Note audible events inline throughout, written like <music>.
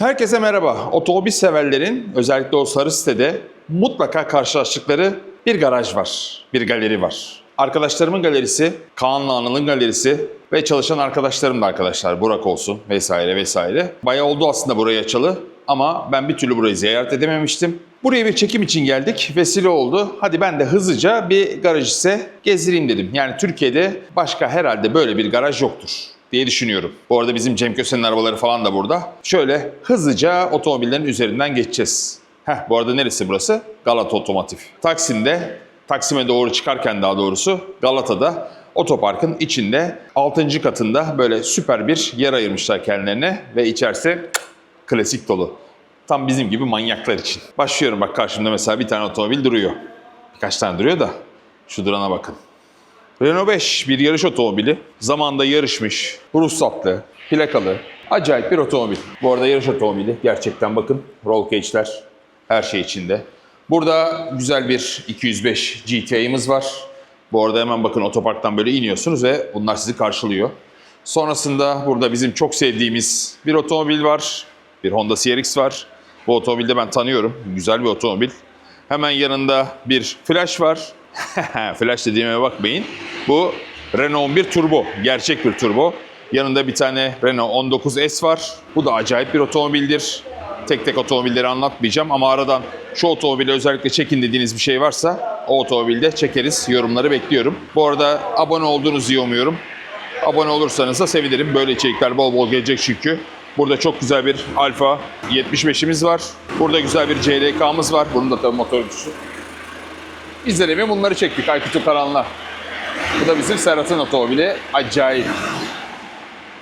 Herkese merhaba. Otomobil severlerin özellikle o sarı sitede mutlaka karşılaştıkları bir garaj var, bir galeri var. Arkadaşlarımın galerisi, Kaan'la Anıl'ın galerisi ve çalışan arkadaşlarım da arkadaşlar. Burak olsun vesaire vesaire. Bayağı oldu aslında burayı açalı ama ben bir türlü burayı ziyaret edememiştim. Buraya bir çekim için geldik. Vesile oldu. Hadi ben de hızlıca bir garaj ise gezdireyim dedim. Yani Türkiye'de başka herhalde böyle bir garaj yoktur diye düşünüyorum. Bu arada bizim Cem Köse'nin arabaları falan da burada. Şöyle hızlıca otomobillerin üzerinden geçeceğiz. Heh bu arada neresi burası? Galata Otomotiv. Taksim'de, Taksim'e doğru çıkarken daha doğrusu Galata'da otoparkın içinde 6. katında böyle süper bir yer ayırmışlar kendilerine ve içerisi klasik dolu. Tam bizim gibi manyaklar için. Başlıyorum bak karşımda mesela bir tane otomobil duruyor. Birkaç tane duruyor da şu durana bakın. Renault 5 bir yarış otomobili. Zamanında yarışmış, ruhsatlı, plakalı, acayip bir otomobil. Bu arada yarış otomobili. Gerçekten bakın roll cage'ler her şey içinde. Burada güzel bir 205 GTI'miz var. Bu arada hemen bakın otoparktan böyle iniyorsunuz ve bunlar sizi karşılıyor. Sonrasında burada bizim çok sevdiğimiz bir otomobil var. Bir Honda CRX var. Bu otomobilde ben tanıyorum. Güzel bir otomobil. Hemen yanında bir Flash var. <laughs> Flash dediğime bakmayın. Bu Renault 11 Turbo. Gerçek bir turbo. Yanında bir tane Renault 19S var. Bu da acayip bir otomobildir. Tek tek otomobilleri anlatmayacağım ama aradan şu otomobile özellikle çekin dediğiniz bir şey varsa o otomobilde çekeriz. Yorumları bekliyorum. Bu arada abone olduğunuzu iyi umuyorum. Abone olursanız da sevinirim. Böyle içerikler bol bol gelecek çünkü. Burada çok güzel bir Alfa 75'imiz var. Burada güzel bir CLK'mız var. Bunun da tabii motoru düşük. İzlenimi bunları çektik Aykut'u Karan'la. Bu da bizim Serhat'ın otomobili. Acayip.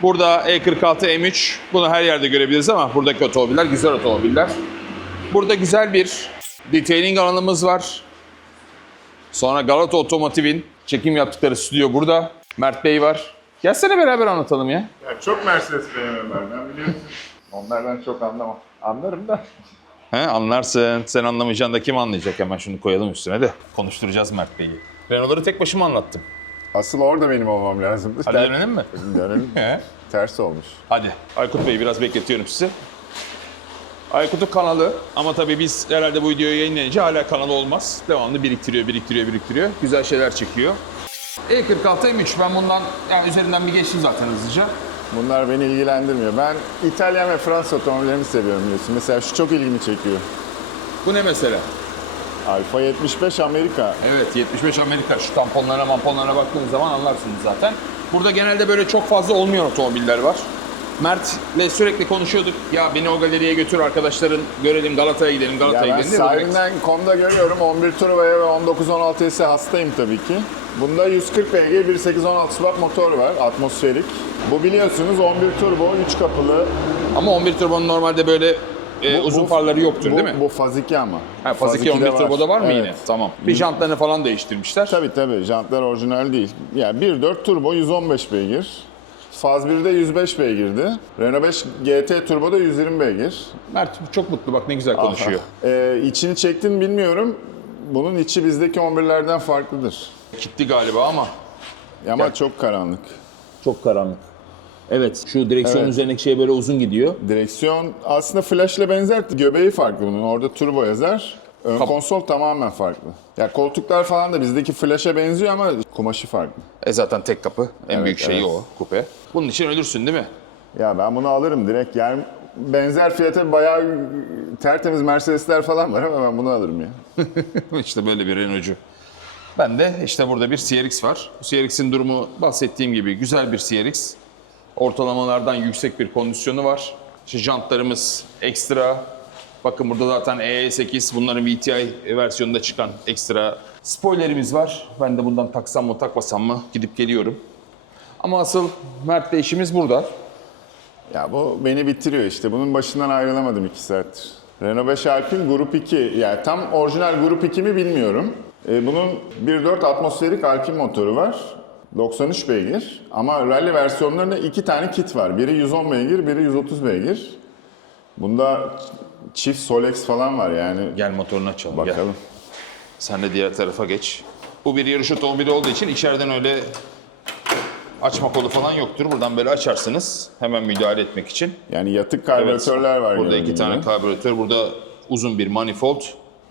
Burada E46 M3. Bunu her yerde görebiliriz ama buradaki otomobiller güzel otomobiller. Burada güzel bir detailing alanımız var. Sonra Galata Otomotiv'in çekim yaptıkları stüdyo burada. Mert Bey var. Gelsene beraber anlatalım ya. Ya çok Mercedes beğenmem ben biliyorsun. Onlardan çok anlamam. Anlarım da. He, anlarsın. Sen anlamayacaksın da kim anlayacak? Hemen şunu koyalım üstüne de. Konuşturacağız Mert Bey'i. Renault'ları tek başıma anlattım. Asıl orada benim olmam lazım. Hadi dönelim mi? Dönelim. <laughs> He. Ters olmuş. Hadi. Aykut Bey'i biraz bekletiyorum sizi. Aykut'un kanalı ama tabii biz herhalde bu videoyu yayınlayınca hala kanalı olmaz. Devamlı biriktiriyor, biriktiriyor, biriktiriyor. Güzel şeyler çekiyor. E46 M3 ben bundan yani üzerinden bir geçtim zaten hızlıca. Bunlar beni ilgilendirmiyor. Ben İtalyan ve Fransız otomobillerini seviyorum biliyorsun. Mesela şu çok ilgimi çekiyor. Bu ne mesela? Alfa 75 Amerika. Evet 75 Amerika. Şu tamponlara mamponlara baktığınız zaman anlarsınız zaten. Burada genelde böyle çok fazla olmayan otomobiller var. Mert'le sürekli konuşuyorduk. Ya beni o galeriye götür arkadaşların görelim Galata'ya gidelim Ya Galata'ya ben gidelim. diye. sahibinden komda görüyorum 11 Turbo'ya ve 1916'ya hastayım tabii ki. Bunda 140 beygir 1.816 swap motor var atmosferik. Bu biliyorsunuz 11 Turbo 3 kapılı. Ama 11 turbonun normalde böyle e, Bu- uzun bu- farları yoktur bu, değil mi? Bu faziki ama. ha, Faziki Faziki'de 11 turboda var mı Evet. yine? Tamam. Bir jantlarını falan değiştirmişler. Tabii tabii jantlar orijinal değil. Yani 1.4 turbo 115 beygir. Faz 1'de 105 beygirdi. Renault 5 GT turboda 120 beygir. Mert çok mutlu bak ne güzel konuşuyor. Ee, içini çektin bilmiyorum. Bunun içi bizdeki 11'lerden farklıdır. Gitti galiba ama Ama Gel. çok karanlık. çok karanlık. Evet şu direksiyonun Evet. üzerindeki şey böyle uzun gidiyor. Direksiyon aslında flash'le benzer. Göbeği farklı bunun. Orada turbo yazar. Ön Kap- konsol tamamen farklı. Ya koltuklar falan da bizdeki flash'a benziyor ama kumaşı farklı. E zaten tek kapı. En Evet, büyük şeyi evet. o kupe. Bunun için ölürsün değil mi? Ya ben bunu alırım direkt. Yani benzer fiyata bayağı tertemiz Mercedesler falan var ama ben bunu alırım ya. <laughs> işte böyle bir Renault'cu. Ben de işte burada bir CRX var. Bu CRX'in durumu bahsettiğim gibi güzel bir CRX. Ortalamalardan yüksek bir kondisyonu var. İşte jantlarımız ekstra. Bakın burada zaten EE8 bunların VTI versiyonunda çıkan ekstra spoilerimiz var. Ben de bundan taksam mı takmasam mı gidip geliyorum. Ama asıl Mert'le işimiz burada. Ya bu beni bitiriyor işte. Bunun başından ayrılamadım iki saattir. Renault 5 Alpine Grup 2. Yani tam orijinal Grup 2 mi bilmiyorum. Ee, bunun 1.4 atmosferik Alpine motoru var. 93 beygir. Ama rally versiyonlarında iki tane kit var. Biri 110 beygir, biri 130 beygir. Bunda çift Solex falan var yani. Gel motorunu açalım. Gel. Bakalım. Sen de diğer tarafa geç. Bu bir yarış otomobili olduğu için içeriden öyle açma kolu falan yoktur. Buradan böyle açarsınız hemen müdahale etmek için. Yani yatık karbüratörler var. Burada iki tane karbüratör, burada uzun bir manifold.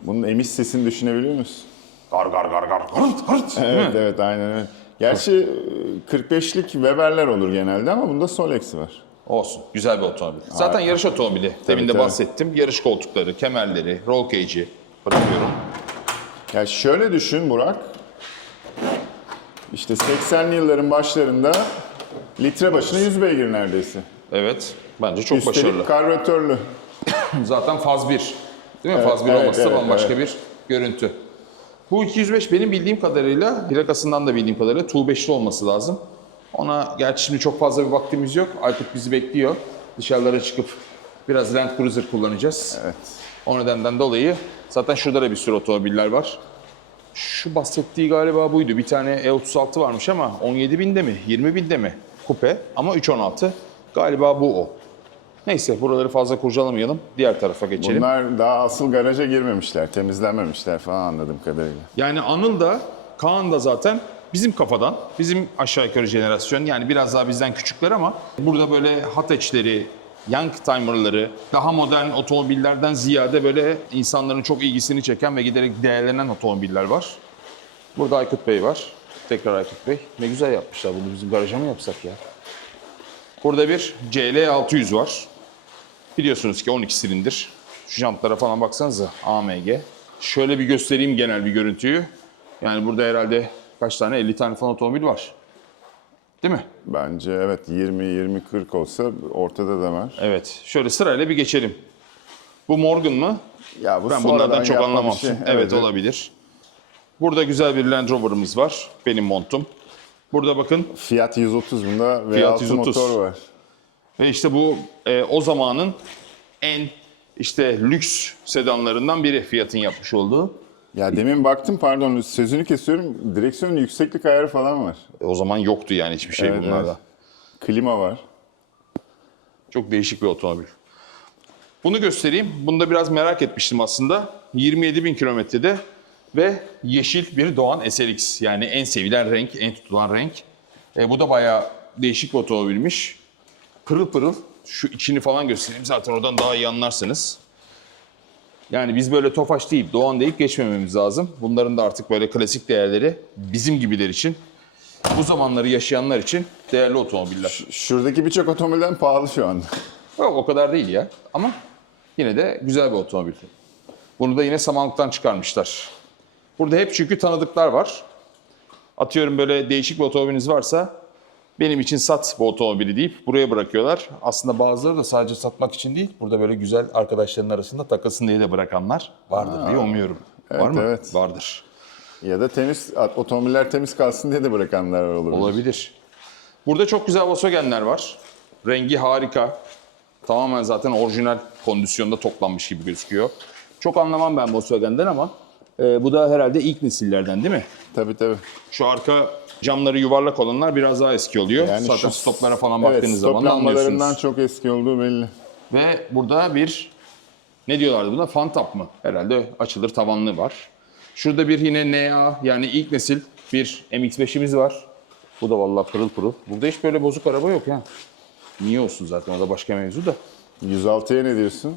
Bunun emiş sesini düşünebiliyor musun? Gar gar gar gar. Hırt hırt. Evet evet aynen öyle. Gerçi e, 45'lik Weber'ler olur genelde ama bunda Solex'i var. Olsun. Güzel bir otomobil. Zaten yarış otomobili. Demin de tabii. bahsettim. Yarış koltukları, kemerleri, roll cage'i bırakıyorum. Ya şöyle düşün Burak. İşte 80'li yılların başlarında litre başına 100 beygir neredeyse. Evet. Bence çok başarılı. Üstelik karbüratörlü. Zaten faz 1. Değil mi? Faz 1 evet, olması da evet, bambaşka bir görüntü. Bu 205 benim bildiğim kadarıyla, plakasından da bildiğim kadarıyla Tu 5'li olması lazım. Ona gerçi şimdi çok fazla bir vaktimiz yok. Aykut bizi bekliyor. Dışarılara çıkıp biraz Land Cruiser kullanacağız. Evet. O nedenden dolayı zaten şurada da bir sürü otomobiller var. Şu bahsettiği galiba buydu. Bir tane E36 varmış ama 17 binde mi, 20 binde mi? Kupe ama 316. Galiba bu o. Neyse buraları fazla kurcalamayalım. Diğer tarafa geçelim. Bunlar daha asıl garaja girmemişler, temizlenmemişler falan anladığım kadarıyla. Yani Anıl da Kaan da zaten bizim kafadan, bizim aşağı yukarı jenerasyon yani biraz daha bizden küçükler ama burada böyle hatchleri, young timer'ları, daha modern otomobillerden ziyade böyle insanların çok ilgisini çeken ve giderek değerlenen otomobiller var. Burada Aykut Bey var. Tekrar Aykut Bey. Ne güzel yapmışlar bunu bizim garaja mı yapsak ya? Burada bir CL 600 var. Biliyorsunuz ki 12 silindir. Şu jantlara falan baksanıza AMG. Şöyle bir göstereyim genel bir görüntüyü. Yani burada herhalde kaç tane? 50 tane falan otomobil var. Değil mi? Bence evet 20 20 40 olsa ortada da var. Evet. Şöyle sırayla bir geçelim. Bu Morgan mı? Ya bu Ben bunlardan çok anlamam. şey. Evet, olabilir. Burada güzel bir Land Rover'ımız var. Benim montum. Burada bakın Fiat 130 bunda V6 Fiat 130. motor var. Ve işte bu e, o zamanın en işte lüks sedanlarından biri Fiat'ın yapmış olduğu. Ya demin baktım pardon sözünü kesiyorum. Direksiyonun yükseklik ayarı falan var. E, o zaman yoktu yani hiçbir şey Evet, bunlarda. evet. Klima var. Çok değişik bir otomobil. Bunu göstereyim. Bunu da biraz merak etmiştim aslında. 27 bin kilometrede ve yeşil bir Doğan SLX. Yani en sevilen renk, en tutulan renk. E, bu da bayağı değişik bir otomobilmiş. Pırıl pırıl. Şu içini falan göstereyim. Zaten oradan daha iyi anlarsınız. Yani biz böyle Tofaş deyip Doğan deyip geçmememiz lazım. Bunların da artık böyle klasik değerleri bizim gibiler için, bu zamanları yaşayanlar için değerli otomobiller. Şuradaki birçok otomobilden pahalı şu anda. Yok o kadar değil ya. Ama yine de güzel bir otomobil. Bunu da yine samanlıktan çıkarmışlar. Burada hep çünkü tanıdıklar var. Atıyorum böyle değişik bir otomobiliniz varsa benim için sat bu otomobili deyip buraya bırakıyorlar. Aslında bazıları da sadece satmak için değil, burada böyle güzel arkadaşların arasında takılsın diye de bırakanlar vardır diye umuyorum. Evet, var mı? evet. Vardır. Ya da temiz otomobiller temiz kalsın diye de bırakanlar olabilir. Olabilir. Burada çok güzel Volkswagen'ler var. Rengi harika. Tamamen zaten orijinal kondisyonda toplanmış gibi gözüküyor. Çok anlamam ben Volkswagen'den ama e, bu da herhalde ilk nesillerden değil mi? Tabii tabii. Şu arka camları yuvarlak olanlar biraz daha eski oluyor. Yani zaten şu- stoplara falan evet, baktığınız stop zaman anlıyorsunuz. çok eski olduğu belli. Ve burada bir ne diyorlardı buna? Fan tap mı? Herhalde açılır tavanlı var. Şurada bir yine NA yani ilk nesil bir MX-5'imiz var. Bu da vallahi pırıl pırıl. Burada hiç böyle bozuk araba yok ya. Niye olsun zaten o da başka mevzu da. 106'ya ne diyorsun?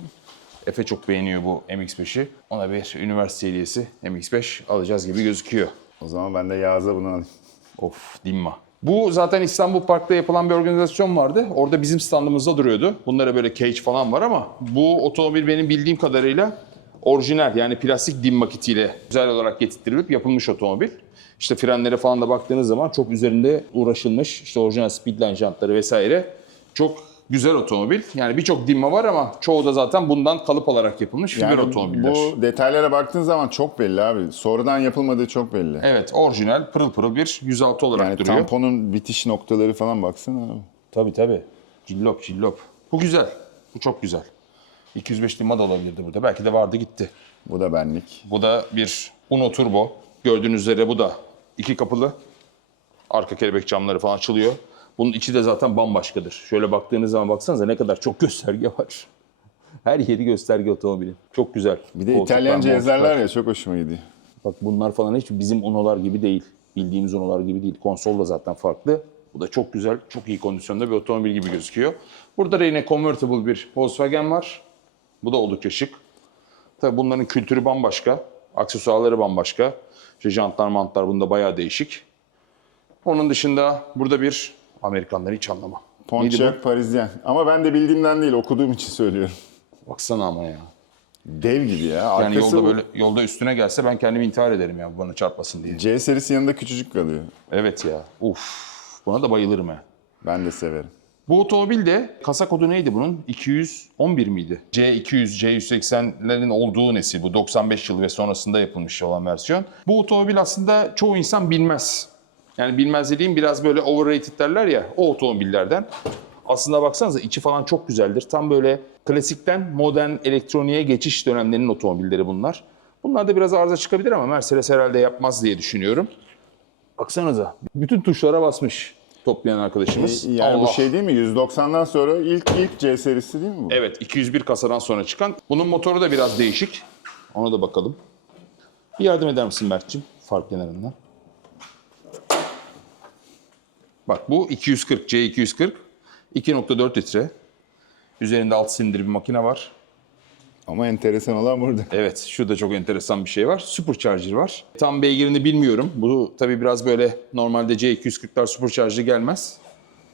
Efe çok beğeniyor bu MX-5'i. Ona bir üniversite hediyesi MX-5 alacağız gibi gözüküyor. O zaman ben de Yağız'a bunu alayım. Of dimma. Bu zaten İstanbul Park'ta yapılan bir organizasyon vardı. Orada bizim standımızda duruyordu. Bunlara böyle cage falan var ama bu otomobil benim bildiğim kadarıyla orijinal yani plastik dim makitiyle güzel olarak getirtilip yapılmış otomobil. İşte frenlere falan da baktığınız zaman çok üzerinde uğraşılmış. İşte orijinal speedline jantları vesaire. Çok güzel otomobil. Yani birçok dimma var ama çoğu da zaten bundan kalıp olarak yapılmış fiber Yani otomobiller. bu detaylara baktığın zaman çok belli abi. Sonradan yapılmadığı çok belli. Evet orijinal pırıl pırıl bir 106 olarak yani duruyor. tamponun bitiş noktaları falan baksana abi. Tabii tabii. Cillop cillop. Bu güzel. Bu çok güzel. 205 lima da olabilirdi burada. Belki de vardı gitti. Bu da benlik. Bu da bir Uno Turbo. Gördüğünüz üzere bu da iki kapılı. Arka kelebek camları falan açılıyor. Bunun içi de zaten bambaşkadır. Şöyle baktığınız zaman baksanıza ne kadar çok gösterge var. <laughs> Her yeri gösterge otomobilin. Çok güzel. Bir de Koltuklar, İtalyanca yazarlar ya çok hoşuma gidiyor. Bak bunlar falan hiç bizim Uno'lar gibi değil. Bildiğimiz Uno'lar gibi değil. Konsol da zaten farklı. Bu da çok güzel, çok iyi kondisyonda bir otomobil gibi gözüküyor. Burada da yine convertible bir Volkswagen var. Bu da oldukça şık. Tabii bunların kültürü bambaşka. Aksesuarları bambaşka. İşte jantlar mantlar bunda bayağı değişik. Onun dışında burada bir Amerikanları hiç anlamam. Pontiac Parisien. Ama ben de bildiğimden değil okuduğum için söylüyorum. Baksana ama ya. Dev gibi ya. Yani Arkası yolda bu- böyle yolda üstüne gelse ben kendimi intihar ederim ya bana çarpmasın diye. C serisi yanında küçücük kalıyor. Evet ya. Uf. Buna da bayılırım ya. Ben de severim. Bu otomobil de kasa kodu neydi bunun? 211 miydi? C200, C180'lerin olduğu nesil. Bu 95 yıl ve sonrasında yapılmış olan versiyon. Bu otomobil aslında çoğu insan bilmez. Yani bilmez dediğim biraz böyle overrated derler ya o otomobillerden. Aslında baksanıza içi falan çok güzeldir. Tam böyle klasikten modern elektroniğe geçiş dönemlerinin otomobilleri bunlar. Bunlar da biraz arıza çıkabilir ama Mercedes herhalde yapmaz diye düşünüyorum. Baksanıza. Bütün tuşlara basmış toplayan arkadaşımız. Yani Allah. bu şey değil mi? 190'dan sonra ilk ilk C serisi değil mi bu? Evet 201 kasadan sonra çıkan. Bunun motoru da biraz değişik. Ona da bakalım. Bir yardım eder misin Mert'ciğim? Fark kenarından. Bak bu 240 C240. 2.4 litre. Üzerinde 6 silindir bir makine var. Ama enteresan olan burada. Evet, şu da çok enteresan bir şey var. Supercharger var. Tam beygirini bilmiyorum. Bu tabii biraz böyle normalde C240'lar supercharger gelmez.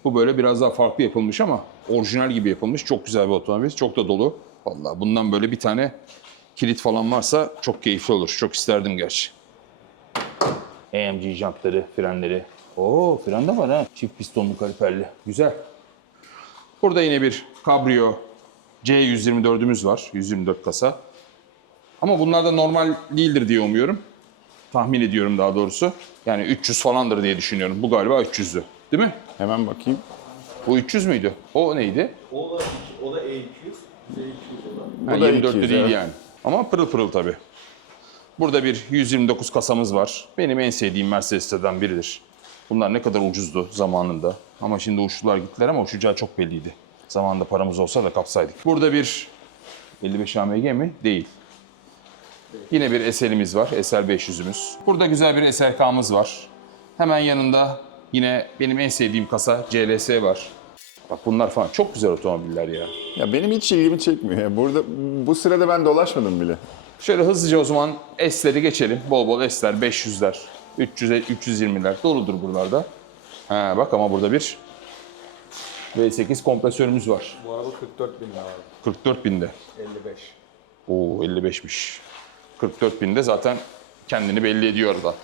Bu böyle biraz daha farklı yapılmış ama orijinal gibi yapılmış. Çok güzel bir otomobil. Çok da dolu. Vallahi bundan böyle bir tane kilit falan varsa çok keyifli olur. Çok isterdim gerçi. AMG jantları, frenleri. Oo fren de var ha. Çift pistonlu kaliperli. Güzel. Burada yine bir Cabrio C124'ümüz var. 124 kasa. Ama bunlar da normal değildir diye umuyorum. Tahmin ediyorum daha doğrusu. Yani 300 falandır diye düşünüyorum. Bu galiba 300'dü. Değil mi? Hemen bakayım. Bu 300 müydü? O neydi? O da, o da E200. Z200 o da. Ha, Bu da 24'lü 200, değil evet. yani. Ama pırıl pırıl tabii. Burada bir 129 kasamız var. Benim en sevdiğim Mercedes'lerden biridir. Bunlar ne kadar ucuzdu zamanında. Ama şimdi uçtular gittiler ama uçacağı çok belliydi. Zamanında paramız olsa da kapsaydık. Burada bir 55 AMG mi? Değil. Yine bir SL'imiz var. SL 500'ümüz. Burada güzel bir SLK'mız var. Hemen yanında yine benim en sevdiğim kasa CLS var. Bak bunlar falan çok güzel otomobiller ya. Ya benim hiç ilgimi çekmiyor. ya. Burada bu sırada ben dolaşmadım bile. Şöyle hızlıca o zaman S'leri geçelim. Bol bol S'ler, 500'ler, 300, 320'ler doludur buralarda. Ha, bak ama burada bir V8 kompresörümüz var. Bu araba 44 bin abi. 44 binde. 55. Oo 55'miş. 44 binde zaten kendini belli ediyor da.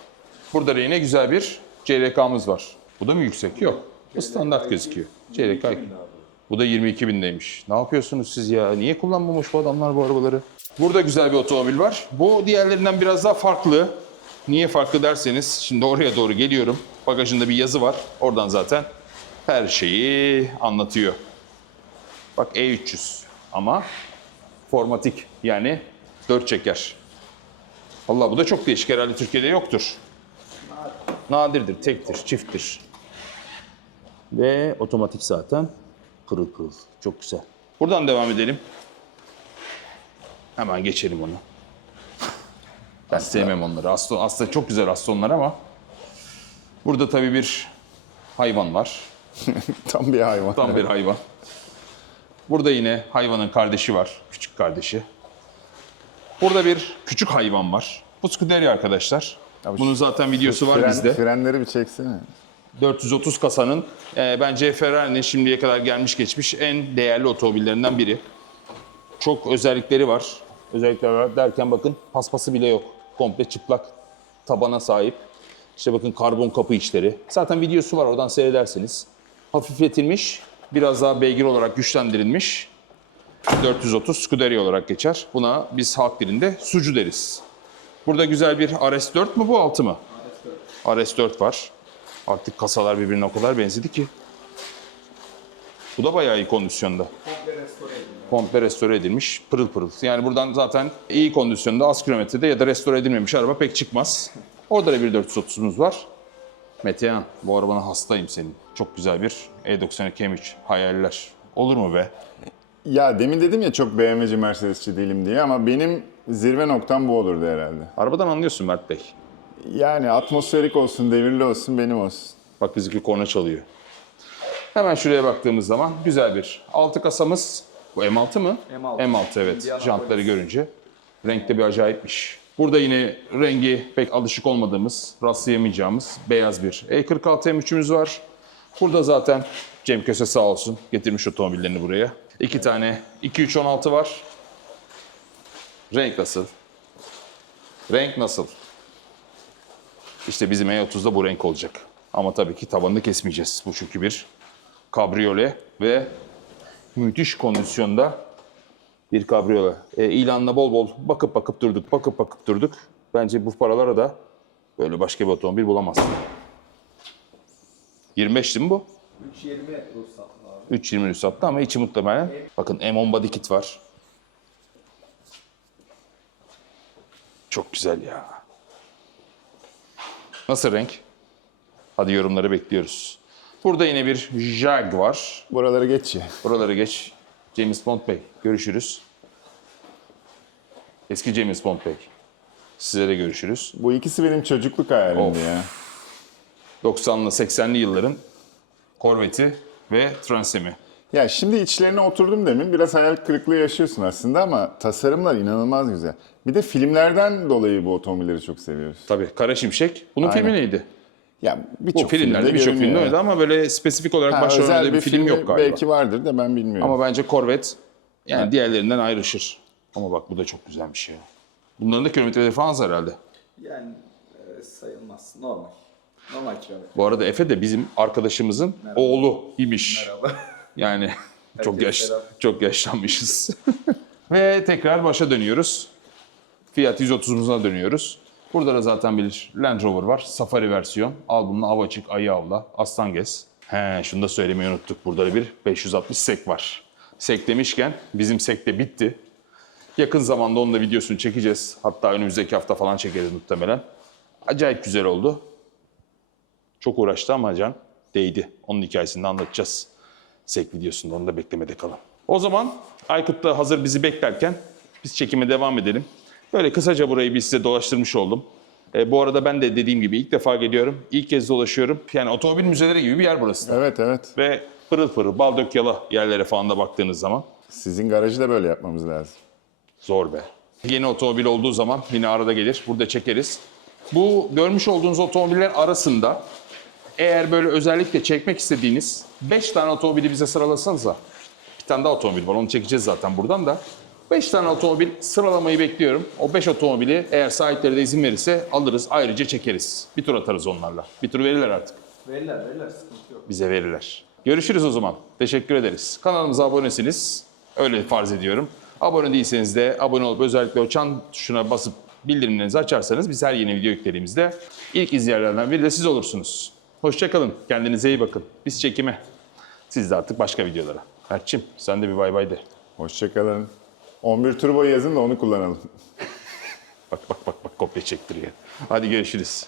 Burada da yine güzel bir CLK'mız var. Bu da mı yüksek? Yok. Bu standart gözüküyor. CLK. Bu da 22 bindeymiş. Ne yapıyorsunuz siz ya? Niye kullanmamış bu adamlar bu arabaları? Burada güzel bir otomobil var. Bu diğerlerinden biraz daha farklı. Niye farklı derseniz şimdi oraya doğru geliyorum. Bagajında bir yazı var. Oradan zaten her şeyi anlatıyor. Bak E300 ama formatik yani dört çeker. Allah bu da çok değişik herhalde Türkiye'de yoktur. Nadirdir, tektir, çifttir. Ve otomatik zaten pırıl pırıl. Çok güzel. Buradan devam edelim. Hemen geçelim onu. Ben sevmem onları. Aston, aslında çok güzel Aston'lar ama burada tabii bir hayvan var. <laughs> Tam bir hayvan. Tam bir hayvan. Burada yine hayvanın kardeşi var. Küçük kardeşi. Burada bir küçük hayvan var. Bu Scuderia arkadaşlar. Abi Bunun zaten videosu var Fren- bizde. Frenleri bir çeksene. 430 kasanın e, bence Ferrari'nin şimdiye kadar gelmiş geçmiş en değerli otomobillerinden biri. Çok özellikleri var. Özellikler var derken bakın paspası bile yok. Komple çıplak tabana sahip. İşte bakın karbon kapı içleri. Zaten videosu var oradan seyrederseniz. Hafifletilmiş, biraz daha beygir olarak güçlendirilmiş. 430 Scuderia olarak geçer. Buna biz halk dilinde sucu deriz. Burada güzel bir RS4 mü bu 6 mı? RS4 var. Artık kasalar birbirine o kadar benzedi ki. Bu da bayağı iyi kondisyonda. Komple restore edildi. Komple restore edilmiş, pırıl pırıl. Yani buradan zaten iyi kondisyonda, az kilometrede ya da restore edilmemiş araba pek çıkmaz. Orada da bir 430'umuz var. Metehan, bu arabana hastayım senin. Çok güzel bir E E92 M3 hayaller. Olur mu be? Ya demin dedim ya çok BMW'ci Mercedes'çi değilim diye ama benim zirve noktam bu olurdu herhalde. Arabadan anlıyorsun Mert Bey. Yani atmosferik olsun, devirli olsun, benim olsun. Bak bizimki korna çalıyor. Hemen şuraya baktığımız zaman güzel bir altı kasamız. Bu M6 mı? M6. M6 evet. Indiana Jantları Polis. görünce. Renkte bir acayipmiş. Burada yine rengi pek alışık olmadığımız, rastlayamayacağımız beyaz bir E46 M3'ümüz var. Burada zaten Cem Köse sağ olsun getirmiş otomobillerini buraya. İki tane 2316 var. Renk nasıl? Renk nasıl? İşte bizim E30'da bu renk olacak. Ama tabii ki tabanını kesmeyeceğiz. Bu çünkü bir kabriyole ve müthiş kondisyonda bir kabriyole. E, ilanla bol bol bakıp bakıp durduk, bakıp bakıp durduk. Bence bu paralara da böyle başka bir otomobil bulamazsın. 25 değil mi bu? 320 ruhsatlı abi. 3.20 ruhsatlı ama içi muhtemelen. Bakın M10 body kit var. Çok güzel ya. Nasıl renk? Hadi yorumları bekliyoruz. Burada yine bir Jag var. Buraları geç ya. Buraları geç. James Bond Bey. Görüşürüz. Eski James Bond Bey. Sizlere görüşürüz. Bu ikisi benim çocukluk hayalimdi Of. ya. 90'lı 80'li yılların Corvette'i ve Transem'i. Ya şimdi içlerine oturdum demin. Biraz hayal kırıklığı yaşıyorsun aslında ama tasarımlar inanılmaz güzel. Bir de filmlerden dolayı bu otomobilleri çok seviyoruz. Tabii Kara Şimşek. Bunun filmi neydi? Ya Bu birçok filmlerde birçok filmde oynadı ama böyle spesifik olarak başrol oynadığı bir bir film yok galiba. belki vardır da ben bilmiyorum. Ama bence Corvette yani diğerlerinden ayrışır. Ama bak bu da çok güzelmiş ya. Bunların da kilometreleri falan az herhalde. Yani e, sayılmaz. Normal. Normal kilometre. Bu arada Efe de bizim arkadaşımızın oğlu imiş. Merhaba. <laughs> Yani çok yaş selam. çok yaşlanmışız. <laughs> Ve tekrar başa dönüyoruz. Fiat 130'umuza dönüyoruz. Burada da zaten bir Land Rover var. Safari versiyon. Al bununla av açık, ayı avla, aslan gez. He, şunu da söylemeyi unuttuk. Burada da bir 560 sek var. Sek demişken bizim sek de bitti. Yakın zamanda onun da videosunu çekeceğiz. Hatta önümüzdeki hafta falan çekeriz muhtemelen. Acayip güzel oldu. Çok uğraştı ama Can değdi. Onun hikayesini de anlatacağız. Sek videosunda onu da beklemede kalın. O zaman Aykut da hazır bizi beklerken biz çekime devam edelim. Böyle kısaca burayı bir size dolaştırmış oldum. E, bu arada ben de dediğim gibi ilk defa geliyorum. İlk kez dolaşıyorum. Yani otomobil müzeleri gibi bir yer burası. Evet evet. Ve pırıl pırıl, bal dök yala yerlere falan da baktığınız zaman Sizin garajı da böyle yapmamız lazım. Zor be. Yeni otomobil olduğu zaman yine arada gelir. Burada çekeriz. Bu görmüş olduğunuz otomobiller arasında eğer böyle özellikle çekmek istediğiniz 5 tane otomobili bize sıralasanıza. Bir tane daha otomobil var. Onu çekeceğiz zaten buradan da. 5 tane otomobil sıralamayı bekliyorum. O 5 otomobili eğer sahipleri de izin verirse alırız. Ayrıca çekeriz. Bir tur atarız onlarla. Bir tur verirler artık. Verirler verirler sıkıntı yok. Bize verirler. Görüşürüz o zaman. Teşekkür ederiz. Kanalımıza abonesiniz. Öyle farz ediyorum. Abone değilseniz de abone olup özellikle o çan tuşuna basıp bildirimlerinizi açarsanız biz her yeni video yüklediğimizde ilk izleyenlerden biri de siz olursunuz. Hoşçakalın. Kendinize iyi bakın. Biz çekime. Siz de artık başka videolara. Erçim sen de bir bay bay de. Hoşçakalın. 11 turbo yazın da onu kullanalım. <laughs> Bak bak bak bak kopya çektiriyor. Hadi görüşürüz.